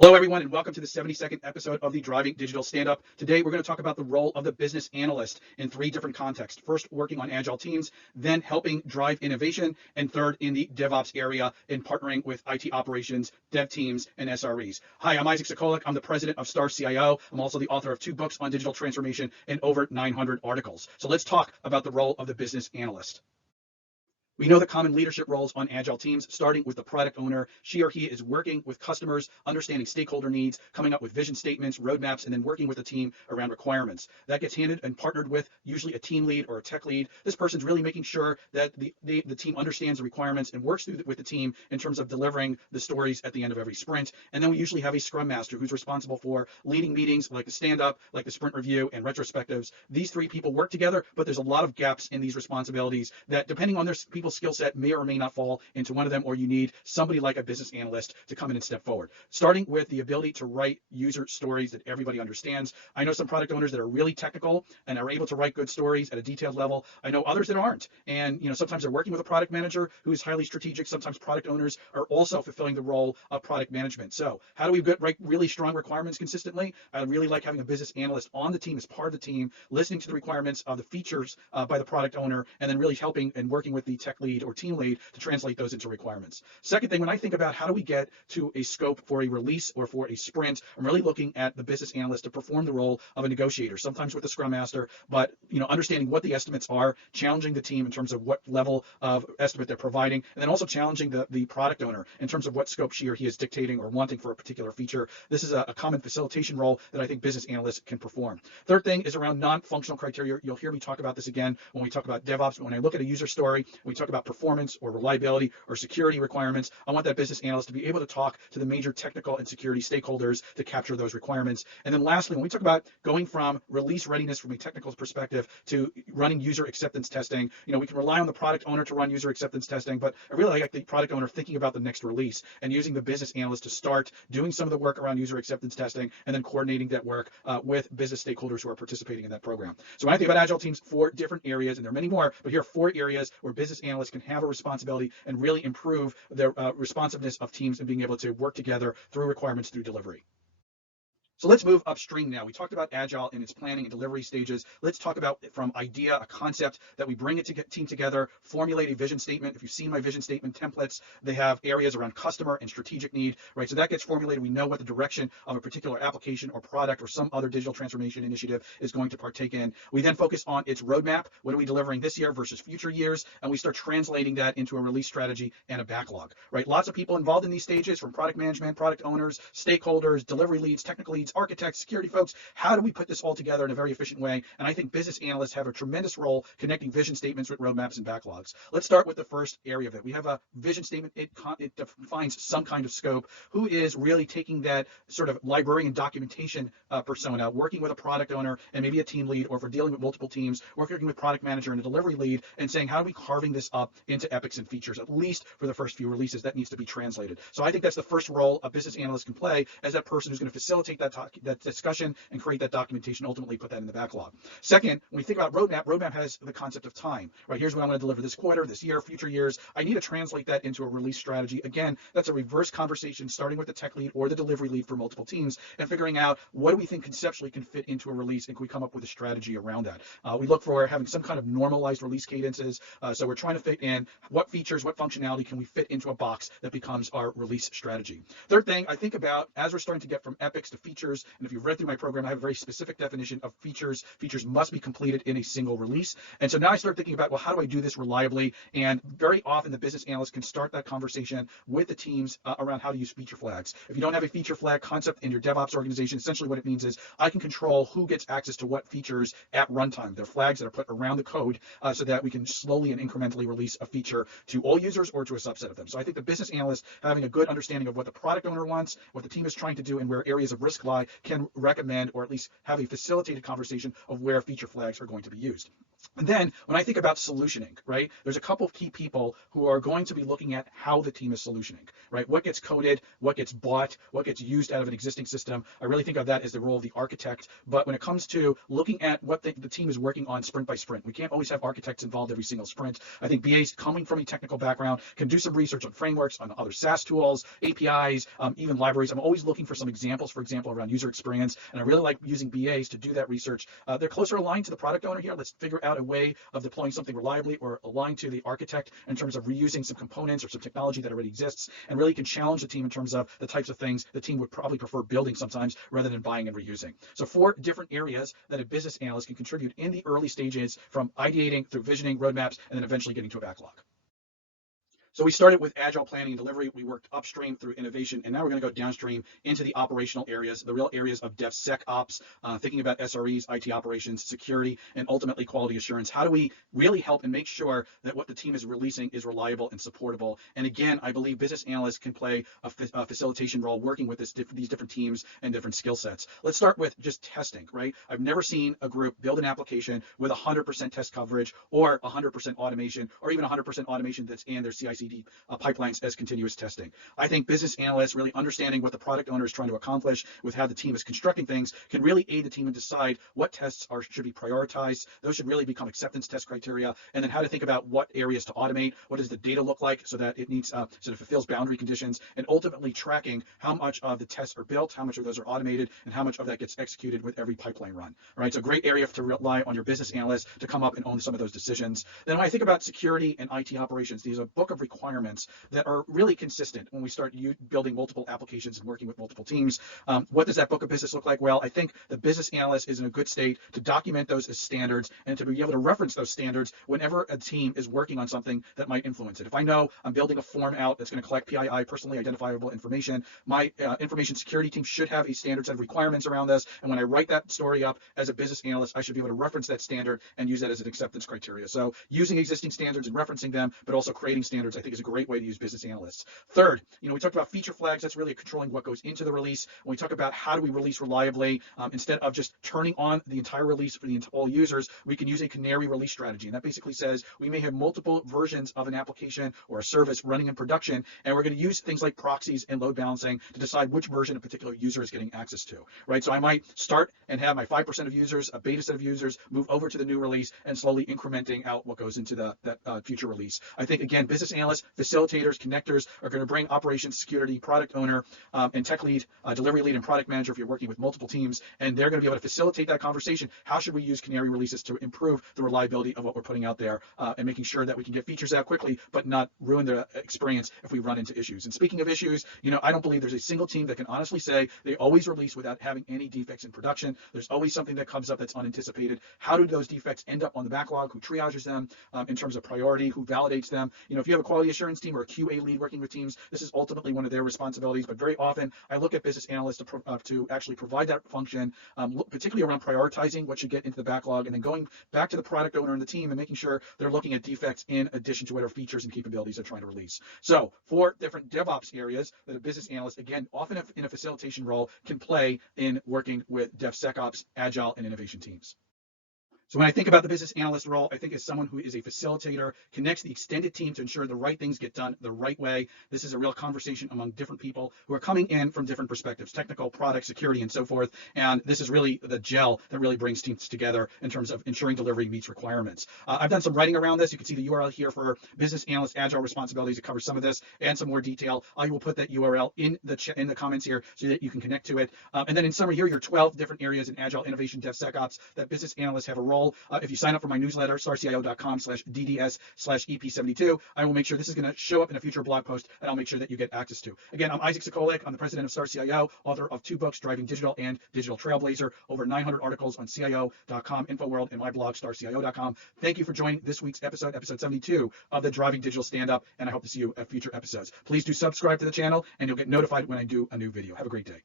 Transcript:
Hello, everyone, and welcome to the 72nd episode of the Driving Digital Stand-Up. Today, we're going to talk about the role of the business analyst in three different contexts. First, working on Agile teams, then helping drive innovation, and third, in the DevOps area in partnering with IT operations, dev teams, and SREs. Hi, I'm Isaac Sacolick. I'm the president of Star CIO. I'm also the author of 2 books on digital transformation and over 900 articles. So let's talk about the role of the business analyst. We know the common leadership roles on Agile teams, starting with the product owner. She or he is working with customers, understanding stakeholder needs, coming up with vision statements, roadmaps, and then working with the team around requirements. That gets handed and partnered with usually a team lead or a tech lead. This person's really making sure that the team understands the requirements and works with the team in terms of delivering the stories at the end of every sprint. And then we usually have a scrum master who's responsible for leading meetings like the stand-up, like the sprint review, and retrospectives. These 3 people work together, but there's a lot of gaps in these responsibilities that, depending on their people's skill set, may or may not fall into one of them, or you need somebody like a business analyst to come in and step forward. Starting with the ability to write user stories that everybody understands. I know some product owners that are really technical and are able to write good stories at a detailed level. I know others that aren't. And sometimes they're working with a product manager who is highly strategic. Sometimes product owners are also fulfilling the role of product management. So how do we write really strong requirements consistently? I really like having a business analyst on the team as part of the team, listening to the requirements of the features by the product owner, and then really helping and working with the tech lead or team lead to translate those into requirements. Second thing, when I think about how do we get to a scope for a release or for a sprint, I'm really looking at the business analyst to perform the role of a negotiator, sometimes with the scrum master, but understanding what the estimates are, challenging the team in terms of what level of estimate they're providing, and then also challenging the product owner in terms of what scope she or he is dictating or wanting for a particular feature. This is a common facilitation role that I think business analysts can perform. Third thing is around non-functional criteria. You'll hear me talk about this again when we talk about DevOps, but when I look at a user story, we talk about performance or reliability or security requirements. I want that business analyst to be able to talk to the major technical and security stakeholders to capture those requirements. And then lastly, when we talk about going from release readiness from a technical perspective to running user acceptance testing, we can rely on the product owner to run user acceptance testing, but I really like the product owner thinking about the next release and using the business analyst to start doing some of the work around user acceptance testing and then coordinating that work with business stakeholders who are participating in that program. So when I think about Agile teams, 4 different areas, and there are many more, but here are 4 areas where business analysts can have a responsibility and really improve the responsiveness of teams and being able to work together through requirements through delivery. So let's move upstream now. We talked about Agile in its planning and delivery stages. Let's talk about from idea, a concept, that we bring it to get team together, formulate a vision statement. If you've seen my vision statement templates, they have areas around customer and strategic need, right? So that gets formulated. We know what the direction of a particular application or product or some other digital transformation initiative is going to partake in. We then focus on its roadmap. What are we delivering this year versus future years? And we start translating that into a release strategy and a backlog, right? Lots of people involved in these stages, from product management, product owners, stakeholders, delivery leads, technical leads, architects, security folks. How do we put this all together in a very efficient way? And I think business analysts have a tremendous role connecting vision statements with roadmaps and backlogs. Let's start with the first area of it. We have a vision statement. It defines some kind of scope. Who is really taking that sort of librarian documentation persona, working with a product owner and maybe a team lead, or if we're dealing with multiple teams, working with product manager and a delivery lead, and saying, how are we carving this up into epics and features? At least for the first few releases, that needs to be translated. So I think that's the first role a business analyst can play, as that person who's going to facilitate that discussion and create that documentation, ultimately put that in the backlog. Second, when we think about roadmap has the concept of time, right? Here's what I want to deliver this quarter, this year, future years. I need to translate that into a release strategy. Again, that's a reverse conversation, starting with the tech lead or the delivery lead for multiple teams and figuring out what do we think conceptually can fit into a release, and can we come up with a strategy around that. We look for having some kind of normalized release cadences. So we're trying to fit in what features, what functionality can we fit into a box that becomes our release strategy. Third thing I think about, as we're starting to get from epics to features, and if you've read through my program, I have a very specific definition of features. Features must be completed in a single release. And so now I start thinking about, well, how do I do this reliably? And very often the business analyst can start that conversation with the teams around how to use feature flags. If you don't have a feature flag concept in your DevOps organization, essentially what it means is I can control who gets access to what features at runtime. They're flags that are put around the code so that we can slowly and incrementally release a feature to all users or to a subset of them. So I think the business analyst having a good understanding of what the product owner wants, what the team is trying to do, and where areas of risk apply can recommend or at least have a facilitated conversation of where feature flags are going to be used. And then when I think about solutioning, right, there's a couple of key people who are going to be looking at how the team is solutioning, right? What gets coded, what gets bought, what gets used out of an existing system. I really think of that as the role of the architect. But when it comes to looking at what the team is working on sprint by sprint, we can't always have architects involved every single sprint. I think BAs coming from a technical background can do some research on frameworks, on other SaaS tools, APIs, even libraries. I'm always looking for some examples, for example, around user experience. And I really like using BAs to do that research. They're closer aligned to the product owner here. Let's figure out a way of deploying something reliably, or aligned to the architect in terms of reusing some components or some technology that already exists, and really can challenge the team in terms of the types of things the team would probably prefer building sometimes rather than buying and reusing. So 4 different areas that a business analyst can contribute in the early stages, from ideating through visioning, roadmaps, and then eventually getting to a backlog. So we started with agile planning and delivery. We worked upstream through innovation, and now we're going to go downstream into the operational areas, the real areas of DevSecOps, thinking about SREs, IT operations, security, and ultimately quality assurance. How do we really help and make sure that what the team is releasing is reliable and supportable? And again, I believe business analysts can play a facilitation role working with these different teams and different skill sets. Let's start with just testing, right? I've never seen a group build an application with 100% test coverage or 100% automation, or even 100% automation that's in their CI/CD pipelines as continuous testing. I think business analysts really understanding what the product owner is trying to accomplish with how the team is constructing things can really aid the team and decide what tests should be prioritized. Those should really become acceptance test criteria, and then how to think about what areas to automate, what does the data look like so that it needs so that it fulfills boundary conditions, and ultimately tracking how much of the tests are built, how much of those are automated, and how much of that gets executed with every pipeline run. All right, so great area to rely on your business analyst to come up and own some of those decisions. Then when I think about security and IT operations, there's a book of requirements that are really consistent when we start building multiple applications and working with multiple teams. What does that book of business look like? Well, I think the business analyst is in a good state to document those as standards and to be able to reference those standards whenever a team is working on something that might influence it. If I know I'm building a form out that's going to collect PII, personally identifiable information, my information security team should have a standard set of requirements around this. And when I write that story up as a business analyst, I should be able to reference that standard and use that as an acceptance criteria. So using existing standards and referencing them, but also creating standards, I think is a great way to use business analysts. Third, we talked about feature flags. That's really controlling what goes into the release. When we talk about how do we release reliably, instead of just turning on the entire release for all users, we can use a canary release strategy. And that basically says we may have multiple versions of an application or a service running in production, and we're going to use things like proxies and load balancing to decide which version a particular user is getting access to, right? So I might start and have my 5% of users, a beta set of users, move over to the new release and slowly incrementing out what goes into that future release. I think, again, business analysts, facilitators, connectors are going to bring operations, security, product owner, and tech lead, delivery lead, and product manager if you're working with multiple teams, and they're going to be able to facilitate that conversation. How should we use canary releases to improve the reliability of what we're putting out there, and making sure that we can get features out quickly, but not ruin the experience if we run into issues. And speaking of issues, I don't believe there's a single team that can honestly say they always release without having any defects in production. There's always something that comes up that's unanticipated. How do those defects end up on the backlog? Who triages them in terms of priority? Who validates them? If you have a quality assurance team or a QA lead working with teams, this is ultimately one of their responsibilities. But very often, I look at business analysts to actually provide that function, particularly around prioritizing what should get into the backlog, and then going back to the product owner and the team and making sure they're looking at defects in addition to whatever features and capabilities they're trying to release. So 4 different DevOps areas that a business analyst, again, often in a facilitation role, can play in working with DevSecOps, Agile, and innovation teams. So when I think about the business analyst role, I think as someone who is a facilitator, connects the extended team to ensure the right things get done the right way. This is a real conversation among different people who are coming in from different perspectives, technical, product, security, and so forth. And this is really the gel that really brings teams together in terms of ensuring delivery meets requirements. I've done some writing around this. You can see the URL here for business analyst agile responsibilities. It covers some of this and some more detail. I will put that URL in the comments here so that you can connect to it. And then in summary, here are your 12 different areas in agile, innovation, DevSecOps that business analysts have a role. If you sign up for my newsletter, starcio.com/DDS/EP72, I will make sure this is going to show up in a future blog post, and I'll make sure that you get access to. Again, I'm Isaac Sacolick. I'm the president of StarCIO, author of 2 books, Driving Digital and Digital Trailblazer, over 900 articles on CIO.com, InfoWorld, and my blog, starcio.com. Thank you for joining this week's episode 72 of the Driving Digital Stand-Up, and I hope to see you at future episodes. Please do subscribe to the channel, and you'll get notified when I do a new video. Have a great day.